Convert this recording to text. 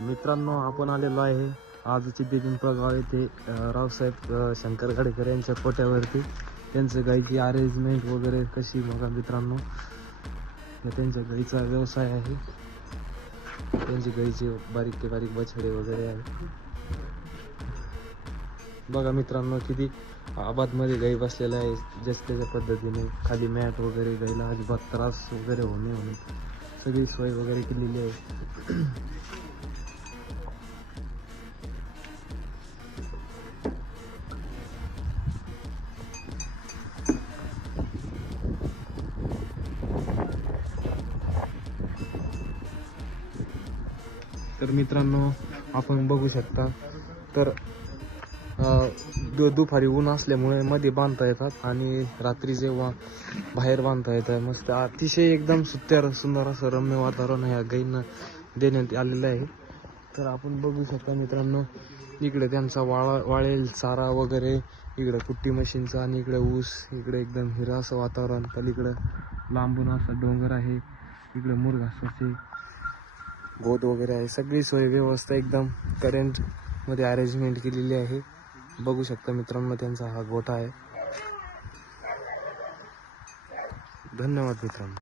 मित्रांनो, आपण आलेलो आहे आजची पिंपळगाव येथे रावसाहेब शंकर गडकर यांच्या कोट्यावरती. त्यांचं गाईची अरेंजमेंट वगैरे कशी बघा मित्रांनो. त्यांच्या गाईचा व्यवसाय आहे. त्यांची गाईचे बारीक ते बारीक बछडे वगैरे आहे. बघा मित्रांनो, किती आबादमध्ये गाई बसलेल्या आहे. जस्ट त्याच्या पद्धतीने खाली मॅट वगैरे, गाईला अजिबात त्रास वगैरे होणे म्हणून सगळी सोय वगैरे केलेली आहे. तर मित्रांनो, आपण बघू शकता तर दुपारी ऊन असल्यामुळे मध्ये बांधता येतात आणि रात्री जेव्हा बाहेर बांधता येतात. मस्त अतिशय एकदम सुंदर असं रम्य वातावरण ह्या गाईंना देण्यात आलेलं आहे. तर आपण बघू शकता मित्रांनो, इकडे त्यांचा वाळेल चारा वगैरे, इकडे कुट्टी मशीनचा आणि इकडे ऊस, इकडे एकदम हिरा असं वातावरण. पलीकडं लांबून असं डोंगर आहे, इकडे मुरघासाचे गोद वगैरे आहे. सगळी सोय व्यवस्था एकदम करंट मध्ये अरेंजमेंट केलेली आहे. बघू शकता मित्रांनो, त्यांचा हा गोठा आहे. धन्यवाद मित्रांनो.